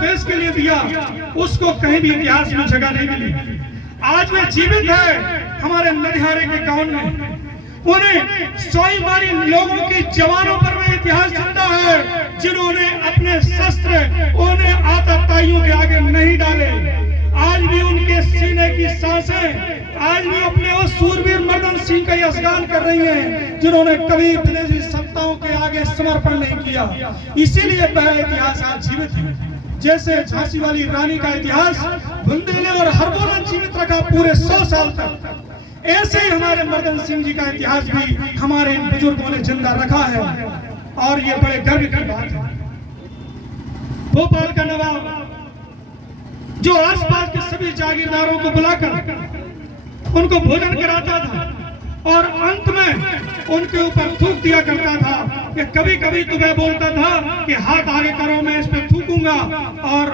देश के लिए दिया, उसको कहीं भी इतिहास में जगह नहीं मिली। आज वे जीवित है हमारे नदिहारे के गांव में। उन्हें स्वाभिमानी लोगों की जवानों पर में इतिहास जिंदा है, जिन्होंने अपने शस्त्र उन्हें आतताइयों के आगे नहीं डाले। आज भी उनके सीने की सांसें आज भी अपने उस सूरवीर मर्दन सिंह का यशगान कर रही हैं, जिन्होंने कभी विदेशी सत्ताओं के आगे समर्पण नहीं किया। इसीलिए वह इतिहास आज जीवित है। जैसे झांसी वाली रानी का इतिहास बुंदेले और हरबोला जीवित रखा पूरे 100 साल तक, ऐसे ही हमारे मर्दन सिंह जी का इतिहास भी हमारे इन बुजुर्गों ने जिंदा रखा है। और ये बड़े गर्व की बात है। भोपाल का नवाब जो आसपास के सभी जागीरदारों को बुलाकर उनको भोजन कराता था और अंत में उनके ऊपर थूक दिया करता था कि कभी कभी तो वह बोलता था कि हाथ आगे करो, मैं इस पे थूकूंगा, और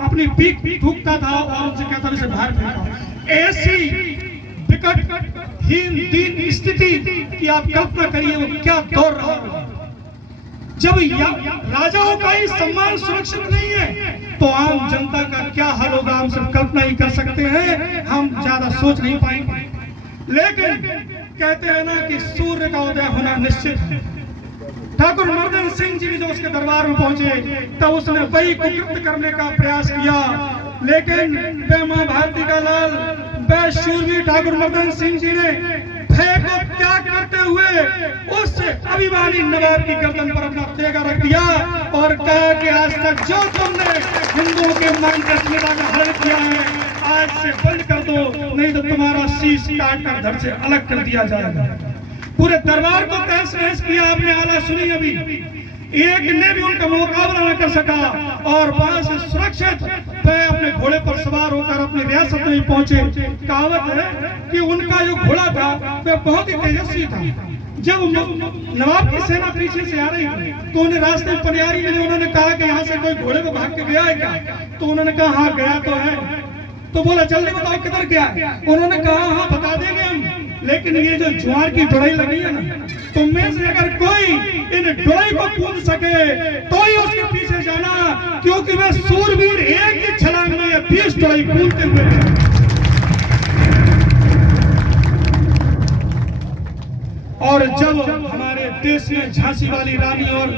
अपनी पीठ थूकता था और उनसे कहता इसे बाहर फेंको। ऐसी विकट हीन दीन स्थिति की आप कल्पना करिए वो क्या दौर रहा होगा। जब राजाओं का ही सम्मान सुरक्षित नहीं है तो आम जनता का क्या हाल होगा, हम सब कल्पना ही कर सकते हैं, हम ज्यादा सोच नहीं पाएंगे। लेकिन कहते हैं ना कि सूर्य का उदय होना निश्चित है। ठाकुर मर्दन सिंह जी भी जो उसके दरबार में पहुंचे तब उसने वही कुकृत्य करने का प्रयास किया, लेकिन वह मां भारती का लाल, वह शूरवीर ठाकुर मर्दन सिंह जी ने भय को त्याग करते हुए उस अभिमानी नवाब की गर्दन पर अपना तेगा रख दिया और कहा कि आज तक जो तुमने हिंदुओं के मन का अस्मिता का हरण किया है, आज से बंद कर दो, नहीं तो तुम्हारा शीश काट कर धड़ से अलग कर दिया जाएगा। पूरे दरबार को तहस नहस किया। आपने आला सुनी अभी, एक ने भी उनका मुकाबला न कर सका और वहां से सुरक्षित वह अपने घोड़े पर सवार होकर अपनी रियासत में पहुंचे। कहावत है कि उनका जो घोड़ा था वह बहुत ही तेजस्वी था। जब नवाब की सेना पीछे से आ रही थी तो उन्हें रास्ते में पनियारी मिली। उन्होंने कहा कि यहाँ से कोई घोड़े पे भाग के गया है क्या? तो उन्होंने कहा हाँ गया तो है। तो बोला जल्दी बताओ किधर गया है? उन्होंने कहा हाँ बता देंगे हम, लेकिन ये जो ज्वार की डोई लगी है ना, तुम में से अगर कोई इन डोई को कूद सके तो ही उसके पीछे जाना, क्योंकि वह सूरवीर एक ही छलांग में 20 डोई कूदते हुए। और जब हमारे देश में झांसी वाली रानी और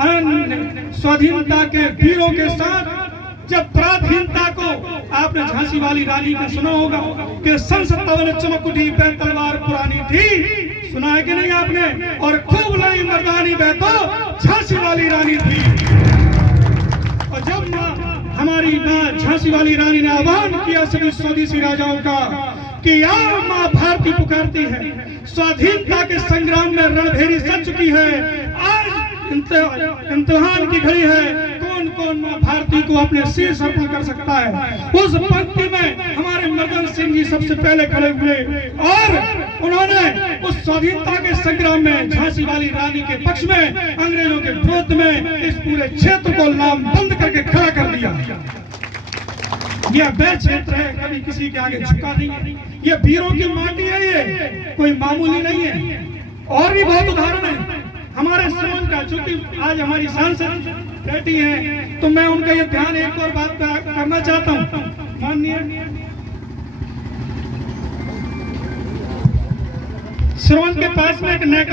अन्य स्वाधीनता के वीरों के साथ जब पराधीनता को, आपने झांसी वाली रानी का सुना होगा कि सन 57 चमक उठी वह तलवार पुरानी थी, सुना है कि नहीं आपने? और खूब लड़ी मर्दानी वह तो झांसी वाली रानी थी। और जब हमारी माँ झांसी वाली रानी ने आह्वान किया सभी स्वदेशी राजाओं का कि यार माँ भारती पुकारती है, स्वाधीनता के संग्राम में रणभेरी सज चुकी है, आज इम्तिहान की घड़ी है, कौन कौन माँ भारती को अपने शीश अर्पण कर सकता है। उस पंक्ति में हमारे मर्दन सिंह जी सबसे पहले खड़े हुए और उन्होंने उस स्वाधीनता के संग्राम में झांसी वाली रानी के पक्ष में, अंग्रेजों के विरोध में इस पूरे क्षेत्र को लामबंद करके खड़ा कर दिया। यह वह क्षेत्र है कभी किसी के आगे झुका नहीं। ये वीरों की माटी है, ये कोई मामूली नहीं है। और भी बहुत उदाहरण है हमारे समाज का, चूंकि आज हमारी सांसद बैठी हैं तो मैं उनका ये ध्यान एक और बात करना चाहता हूँ। माननीय श्रवण के पास में एक नया